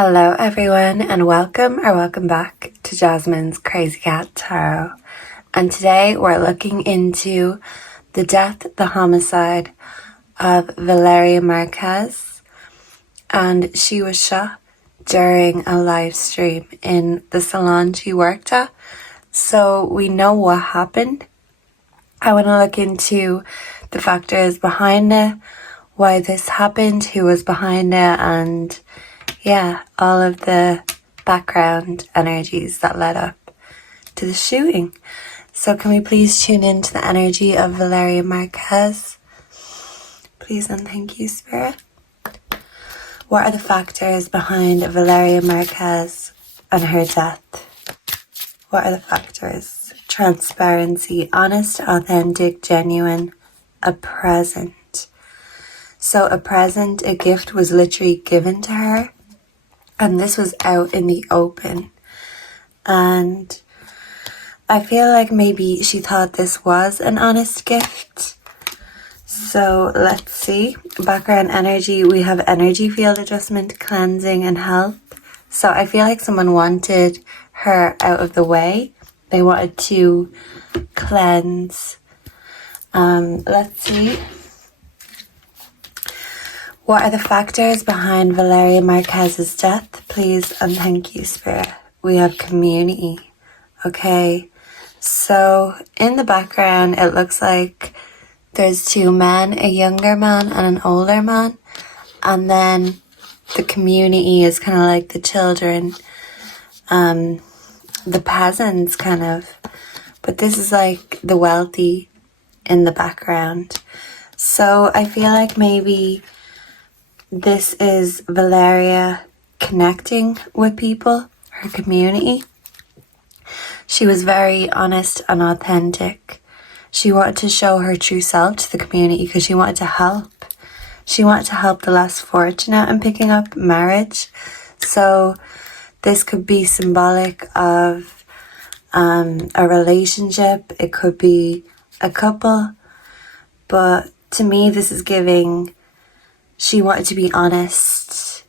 Hello everyone and welcome back to Jasmine's Crazy Cat Tarot. And today we're looking into the death, the homicide of Valeria Marquez. And she was shot during a live stream in the salon she worked at. So we know what happened. I want to look into the factors behind it, why this happened, who was behind it, and yeah, all of the background energies that led up to the shooting. So can we please tune into the energy of Valeria Marquez? Please and thank you, Spirit. What are the factors behind Valeria Marquez and her death? What are the factors? Transparency, honest, authentic, genuine, a present. So a present, a gift was literally given to her. And this was out in the open. And I feel like maybe she thought this was an honest gift. So let's see. Background energy. We have energy field adjustment, cleansing, and health. So I feel like someone wanted her out of the way. They wanted to cleanse. Let's see. What are the factors behind Valeria Marquez's death? Please and thank you, Spirit. We have community. Okay, so in the background, it looks like there's two men, a younger man and an older man. And then the community is kind of like the children, the peasants kind of. But this is like the wealthy in the background. So I feel like maybe this is Valeria connecting with people, her community. She was very honest and authentic. She wanted to show her true self to the community because she wanted to help. She wanted to help the less fortunate in picking up marriage. So this could be symbolic of a relationship. It could be a couple. But to me, this is giving... She wanted to be honest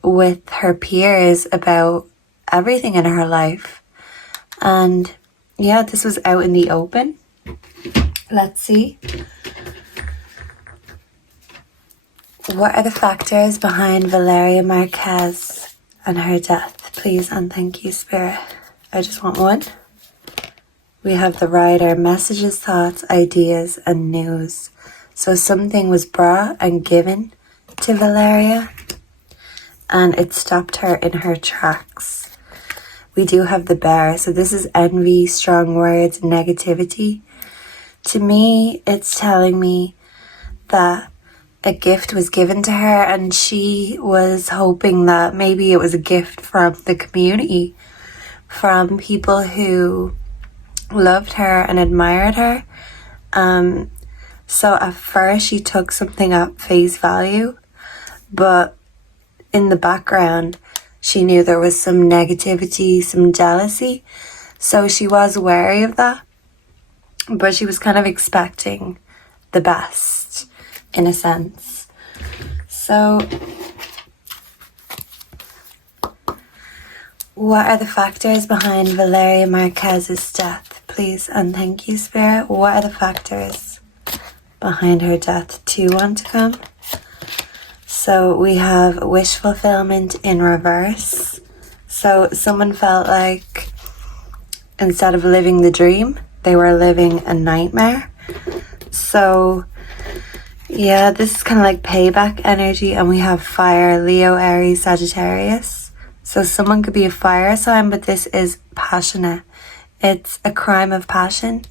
with her peers about everything in her life. And yeah, this was out in the open. Let's see. What are the factors behind Valeria Marquez and her death? Please and thank you, Spirit. I just want one. We have the Rider, messages, thoughts, ideas, and news. So something was brought and given to Valeria, and it stopped her in her tracks. We do have the Bear, so this is envy, strong words, negativity. To me, it's telling me that a gift was given to her, and she was hoping that maybe it was a gift from the community, from people who loved her and admired her. So at first she took something at face value, but in the background, she knew there was some negativity, some jealousy. So she was wary of that. But she was kind of expecting the best, in a sense. So, what are the factors behind Valeria Marquez's death? Please and thank you, Spirit. What are the factors behind her death? 2 want to come. So we have wish fulfillment in reverse. So someone felt like instead of living the dream, they were living a nightmare. So yeah, this is kind of like payback energy. And we have fire, Leo, Aries, Sagittarius. So someone could be a fire sign, but this is passionate. It's a crime of passion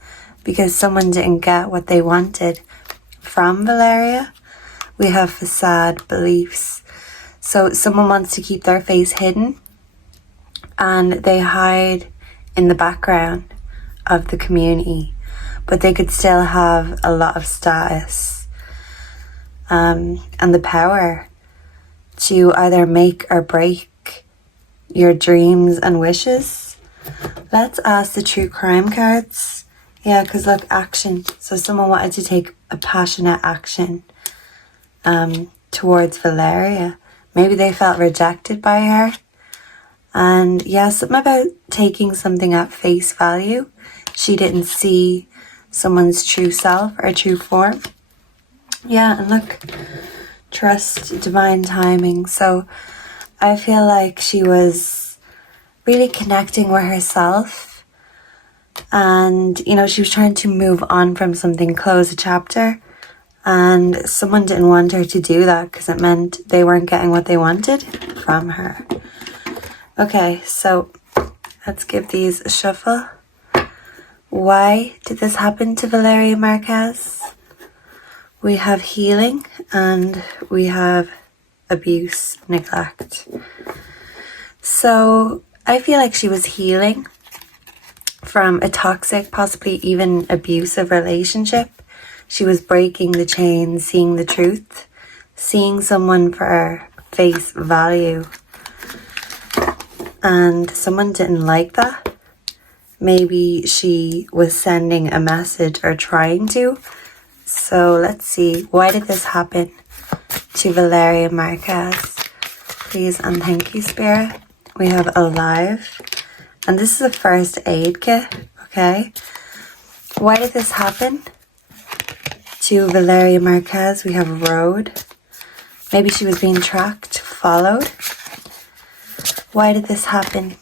because someone didn't get what they wanted from Valeria. We have facade, beliefs. So someone wants to keep their face hidden and they hide in the background of the community, but they could still have a lot of status and the power to either make or break your dreams and wishes. Let's ask the true crime cards. Yeah, because look, action. So someone wanted to take a passionate action towards Valeria. Maybe they felt rejected by her. And yeah, something about taking something at face value. She didn't see someone's true self or true form. Yeah, and look, trust divine timing. So I feel like she was really connecting with herself, and you know, she was trying to move on from something, close a chapter, and someone didn't want her to do that because it meant they weren't getting what they wanted from her. Okay, so let's give these a shuffle. Why did this happen to Valeria Marquez? We have healing and we have abuse, neglect. So I feel like she was healing from a toxic, possibly even abusive relationship. She was breaking the chains, seeing the truth, seeing someone for face value. And someone didn't like that. Maybe she was sending a message or trying to. So let's see, why did this happen to Valeria Marquez? Please and thank you, Spirit. We have alive. And this is a first aid kit, okay? Why did this happen to Valeria Marquez? We have road. Maybe she was being tracked, followed. Why did this happen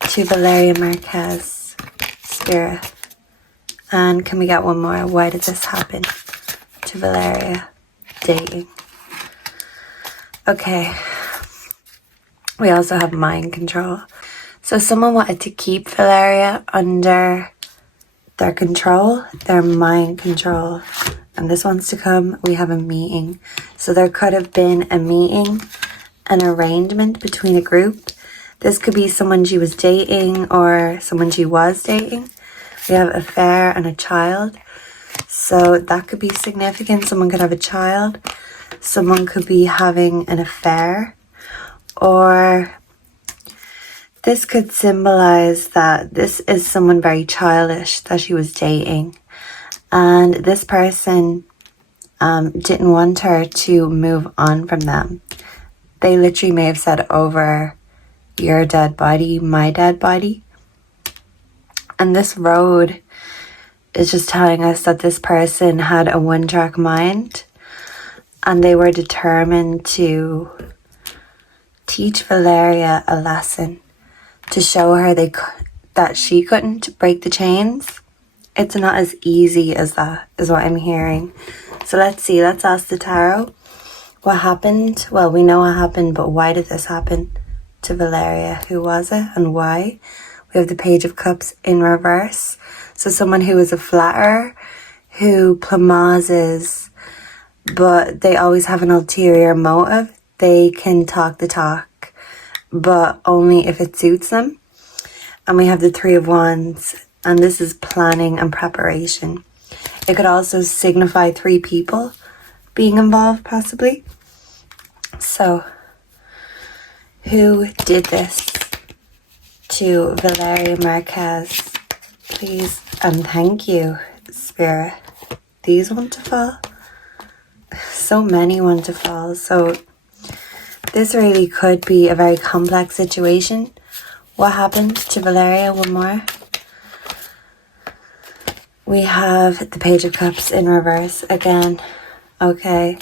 to Valeria Marquez, Spirit? And can we get one more? Why did this happen to Valeria? Dating. Okay. We also have mind control. So someone wanted to keep Valeria under their control, their mind control. And this wants to come, we have a meeting. So there could have been a meeting, an arrangement between a group. This could be someone she was dating or someone she was dating. We have affair and a child. So that could be significant. Someone could have a child. Someone could be having an affair. Or this could symbolize that this is someone very childish that she was dating. And this person didn't want her to move on from them. They literally may have said over your dead body, my dead body. And this road is just telling us that this person had a one-track mind and they were determined to teach Valeria a lesson, to show her that she couldn't break the chains. It's not as easy as that, is what I'm hearing. So let's see, let's ask the tarot. What happened? Well, we know what happened, but why did this happen to Valeria? Who was it and why? We have the Page of Cups in reverse. So someone who is a flatterer, who plumazes, but they always have an ulterior motive. They can talk the talk, but only if it suits them. And we have the Three of Wands, and this is planning and preparation. It could also signify three people being involved, possibly. So, who did this to Valeria Marquez? Please and thank you, Spirit. These want to fall. So many want to fall. So this really could be a very complex situation. What happened to Valeria? One more. We have the Page of Cups in reverse again. Okay.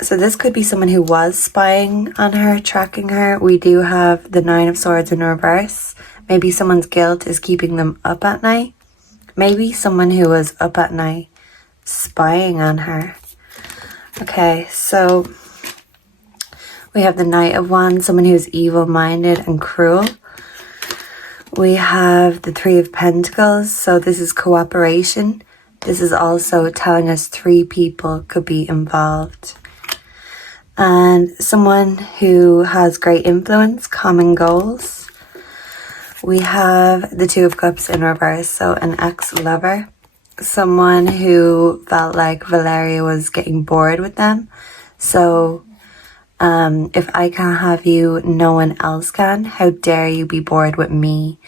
So this could be someone who was spying on her, tracking her. We do have the Nine of Swords in reverse. Maybe someone's guilt is keeping them up at night. Maybe someone who was up at night spying on her. Okay, so we have the Knight of Wands, someone who's evil-minded and cruel. We have the Three of Pentacles, so this is cooperation. This is also telling us three people could be involved. And someone who has great influence, common goals. We have the Two of Cups in reverse, so an ex-lover. Someone who felt like Valeria was getting bored with them. So if I can't have you, no one else can. How dare you be bored with me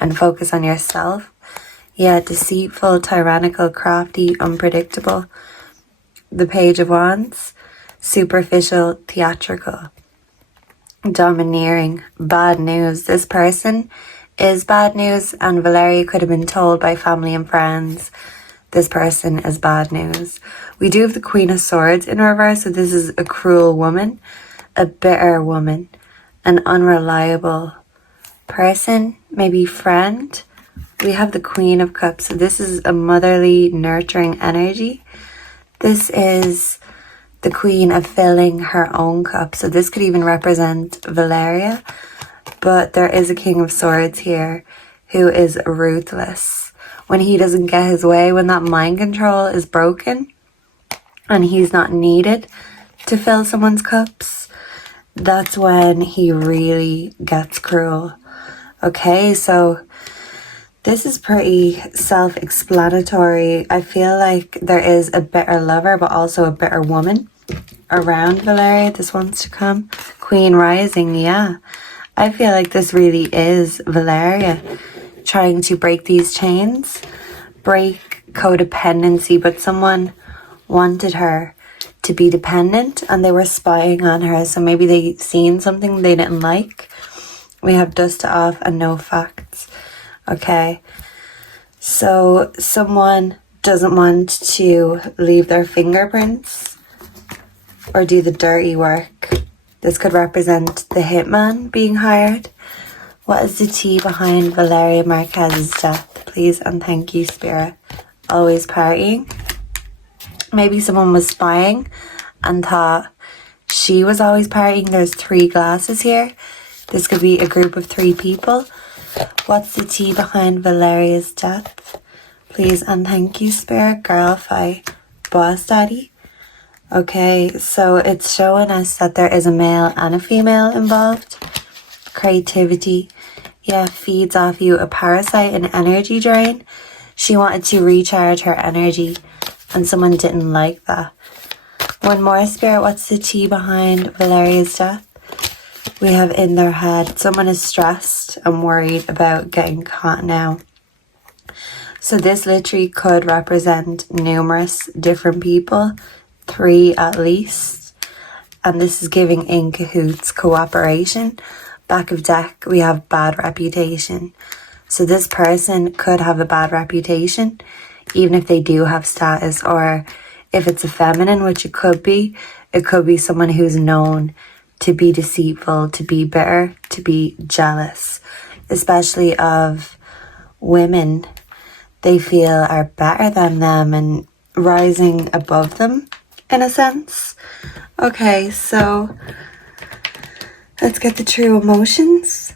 and focus on yourself? Yeah, deceitful, tyrannical, crafty, unpredictable. The Page of Wands, superficial, theatrical. domineering, bad news. This person is bad news, and Valeria could have been told by family and friends this person is bad news. We do have the Queen of Swords in reverse, so this is a cruel woman, a bitter woman, an unreliable person, maybe friend. We have the Queen of Cups, so this is a motherly, nurturing energy. This is the Queen of filling her own cup, so this could even represent Valeria. But there is a King of Swords here who is ruthless. When he doesn't get his way, when that mind control is broken and he's not needed to fill someone's cups, that's when he really gets cruel. Okay, so this is pretty self-explanatory. I feel like there is a bitter lover, but also a bitter woman around Valeria. This wants to come. Queen rising, yeah. I feel like this really is Valeria trying to break these chains, break codependency, but someone wanted her to be dependent and they were spying on her. So maybe they seen something they didn't like. We have dust off and no facts. Okay, so someone doesn't want to leave their fingerprints or do the dirty work. This could represent the hitman being hired. What is the tea behind Valeria Marquez's death? Please and thank you, Spirit. Always partying. Maybe someone was spying and thought she was always partying. There's 3 glasses here. This could be a group of 3 people. What's the tea behind Valeria's death? Please and thank you, Spirit. Girl fight. Boss daddy. Okay, so it's showing us that there is a male and a female involved. Creativity. Yeah, feeds off you, a parasite, an energy drain. She wanted to recharge her energy and someone didn't like that. One more, Spirit. What's the tea behind Valeria's death? We have in their head. Someone is stressed and worried about getting caught now. So this literally could represent numerous different people. 3 at least. And this is giving in cahoots, cooperation. Back of deck, we have bad reputation. So this person could have a bad reputation, even if they do have status, or if it's a feminine, which it could be someone who's known to be deceitful, to be bitter, to be jealous, especially of women they feel are better than them and rising above them in a sense. Okay, so let's get the true emotions.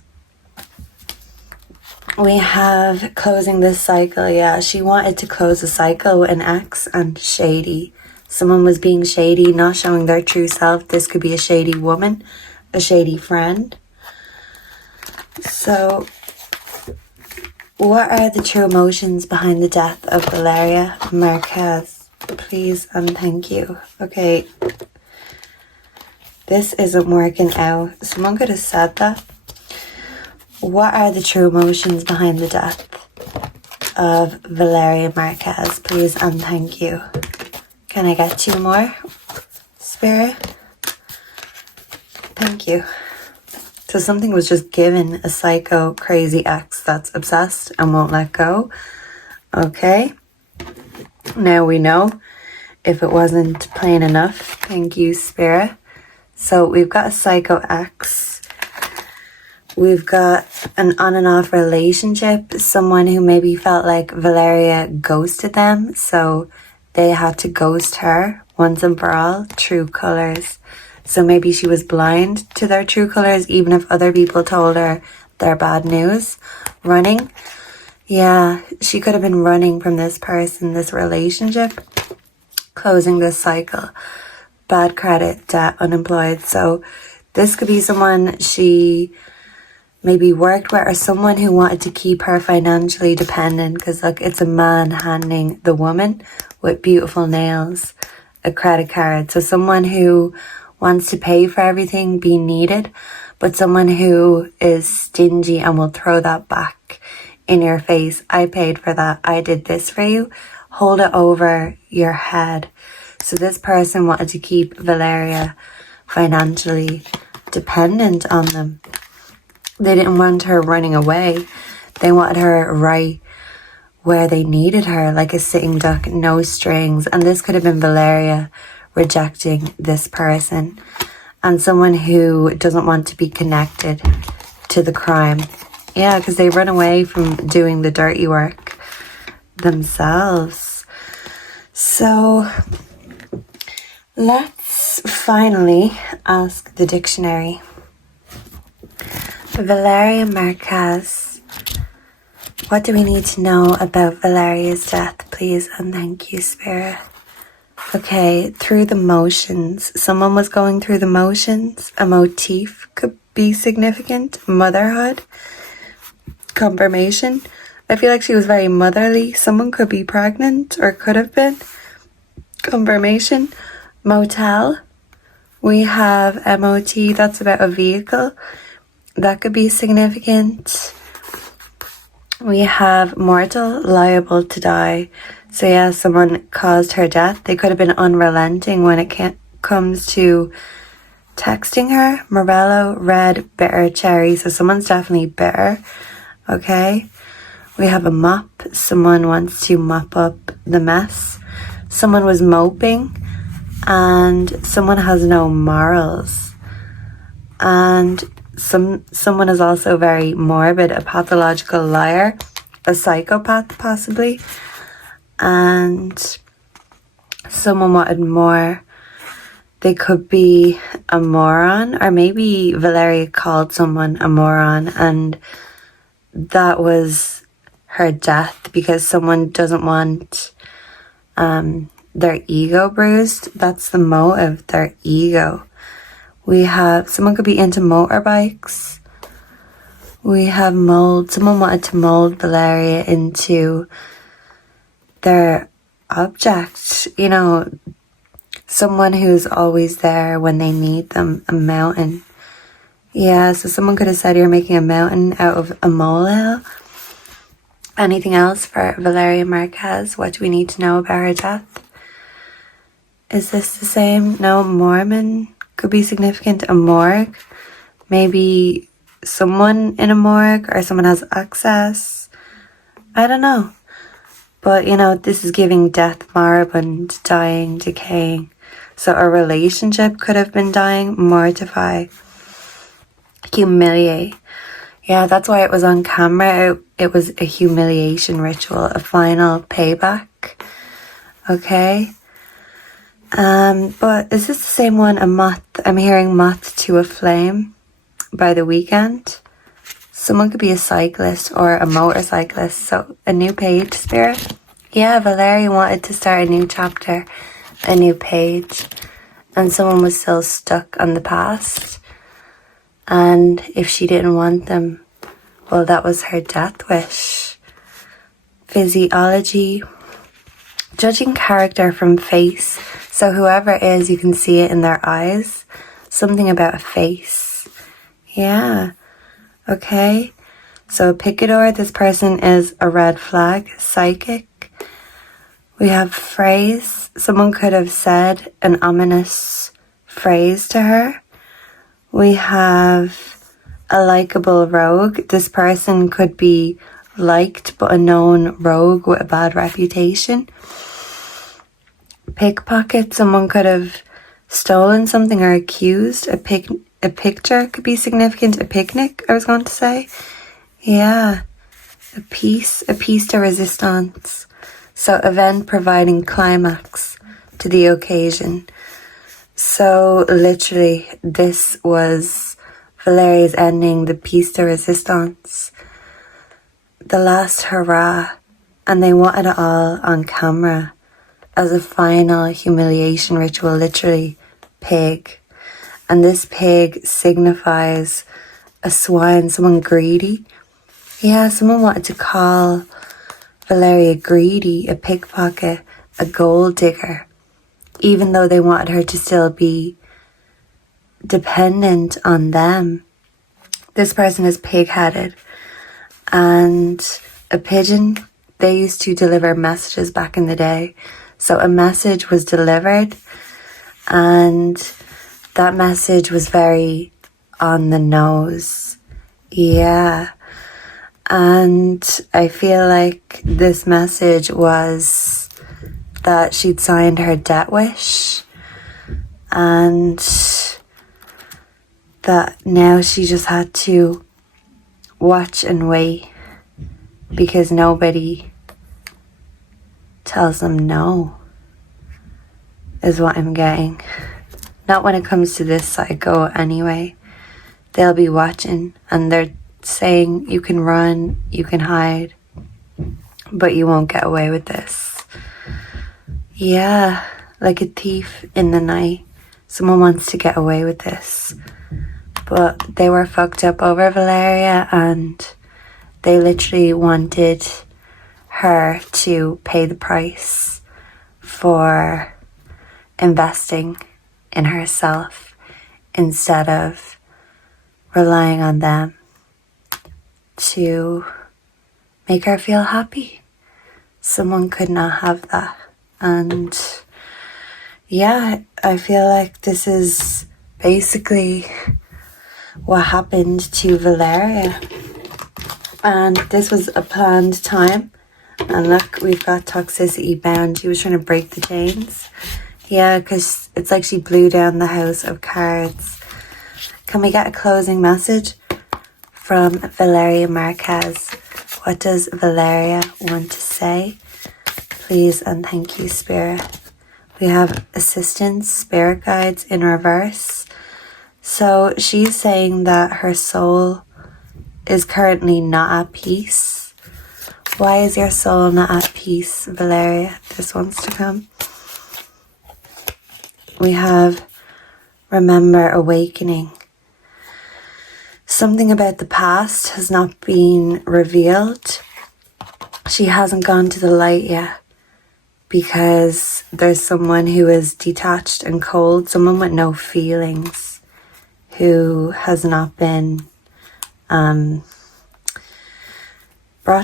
We have closing this cycle. Yeah, she wanted to close a cycle with an ex and shady. Someone was being shady, not showing their true self. This could be a shady woman, a shady friend. So what are the true emotions behind the death of Valeria Marquez? Please and thank you. Okay, this isn't working out. Someone could have said that. What are the true emotions behind the death of Valeria Marquez? Please and thank you. Can I get 2 more, Spirit? Thank you. So something was just given, a psycho crazy ex that's obsessed and won't let go. Okay. Now we know if it wasn't plain enough. Thank you, Spirit. So we've got a psycho ex. We've got an on and off relationship. Someone who maybe felt like Valeria ghosted them, so they had to ghost her once and for all. True colors. So maybe she was blind to their true colors, even if other people told her their bad news. Running. Yeah, she could have been running from this person, this relationship. Closing this cycle. Bad credit, debt, unemployed. So this could be someone she maybe worked with, or someone who wanted to keep her financially dependent, because look, it's a man handing the woman with beautiful nails a credit card. So someone who wants to pay for everything, be needed, but someone who is stingy and will throw that back in your face. I paid for that. I did this for you. Hold it over your head. So this person wanted to keep Valeria financially dependent on them. They didn't want her running away. They wanted her right where they needed her, like a sitting duck, no strings. And this could have been Valeria rejecting this person, and someone who doesn't want to be connected to the crime. Yeah, because they run away from doing the dirty work themselves. So let's finally ask the dictionary. Valeria Marquez. What do we need to know about Valeria's death, please? And thank you, Spirit. Okay, through the motions. Someone was going through the motions. A motif could be significant. Motherhood. Confirmation. I feel like she was very motherly. Someone could be pregnant or could have been. Confirmation. Motel. We have MOT. That's about a vehicle. That could be significant. We have mortal, liable to die. So yeah, someone caused her death. They could have been unrelenting when it comes to texting her. Morello, red, bitter, cherry. So someone's definitely bitter. Okay. We have a mop. Someone wants to mop up the mess. Someone was moping. And someone has no morals. And someone is also very morbid, a pathological liar, a psychopath possibly. And someone wanted more. They could be a moron, or maybe Valeria called someone a moron and that was her death because someone doesn't want their ego bruised. That's the motive, their ego. We have, someone could be into motorbikes. We have mold. Someone wanted to mold Valeria into their object. You know, someone who's always there when they need them. A mountain. Yeah, so someone could have said you're making a mountain out of a molehill. Anything else for Valeria Marquez? What do we need to know about her death? Is this the same? No, Mormon could be significant. A morgue. Maybe someone in a morgue or someone has access. I don't know. But, you know, this is giving death, moribund, dying, decaying. So a relationship could have been dying, mortify, humiliate. Yeah, that's why it was on camera. It was a humiliation ritual, a final payback. Okay. But is this the same one, a moth? I'm hearing moth to a flame by The Weeknd. Someone could be a cyclist or a motorcyclist. So a new page, Spirit. Yeah, Valeria wanted to start a new chapter, a new page. And someone was still stuck on the past. And if she didn't want them, well, that was her death wish. Physiology. Judging character from face. So whoever it is, you can see it in their eyes. Something about a face. Yeah. Okay. So a picador, this person is a red flag. Psychic. We have phrase. Someone could have said an ominous phrase to her. We have a likable rogue. This person could be liked but a known rogue with a bad reputation. Pickpocket. Someone could have stolen something or accused. A picture could be significant. A picnic, I was going to say. Yeah. A piece de resistance. So event providing climax to the occasion. So literally this was Valeria's ending, the piece de resistance. The last hurrah. And they wanted it all on camera as a final humiliation ritual, literally pig. And this pig signifies a swine, someone greedy. Yeah, someone wanted to call Valeria greedy, a pickpocket, a gold digger, even though they wanted her to still be dependent on them. This person is pig-headed. And a pigeon, they used to deliver messages back in the day. So a message was delivered and that message was very on the nose. Yeah. And I feel like this message was that she'd signed her death wish and that now she just had to watch and wait because nobody tells them no, is what I'm getting. Not when it comes to this psycho anyway. They'll be watching and they're saying you can run, you can hide, but you won't get away with this. Yeah, like a thief in the night. Someone wants to get away with this. But they were fucked up over Valeria and they literally wanted her to pay the price for investing in herself instead of relying on them to make her feel happy. Someone could not have that. And yeah, I feel like this is basically what happened to Valeria. And this was a planned time. And look, we've got toxicity bound. She was trying to break the chains. Yeah, because it's like she blew down the house of cards. Can we get a closing message from Valeria Marquez? What does Valeria want to say? Please and thank you, Spirit. We have assistance, spirit guides in reverse. So she's saying that her soul is currently not at peace. Why is your soul not at peace, Valeria? This wants to come. We have remember awakening. Something about the past has not been revealed. She hasn't gone to the light yet because there's someone who is detached and cold, someone with no feelings who has not been brought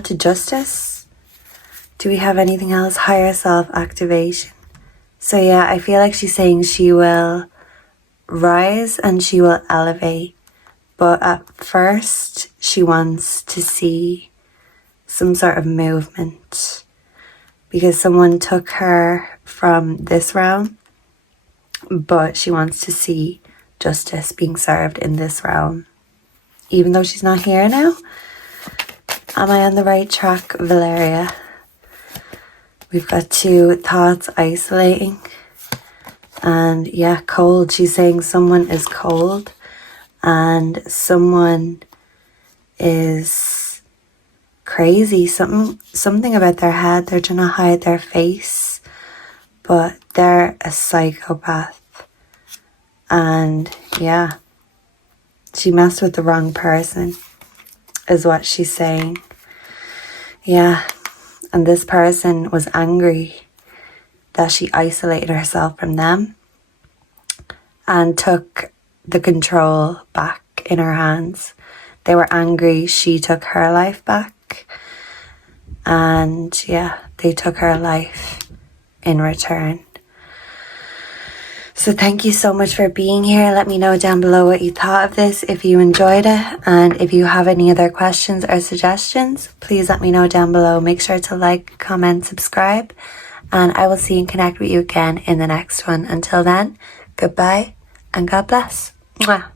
to justice. Do we have anything else? Higher self activation. So yeah, I feel like she's saying she will rise and she will elevate. But at first, she wants to see some sort of movement because someone took her from this realm, but she wants to see justice being served in this realm, even though she's not here now. Am I on the right track, Valeria? We've got two thoughts isolating. And yeah, cold. She's saying someone is cold. And someone is crazy. Something about their head. They're trying to hide their face. But they're a psychopath. And yeah, she messed with the wrong person, is what she's saying. Yeah, and this person was angry that she isolated herself from them and took the control back in her hands. They were angry she took her life back, and yeah, they took her life in return. So thank you so much for being here. Let me know down below what you thought of this, if you enjoyed it, and if you have any other questions or suggestions, please let me know down below. Make sure to like, comment, subscribe, and I will see and connect with you again in the next one. Until then, goodbye and God bless. Mwah.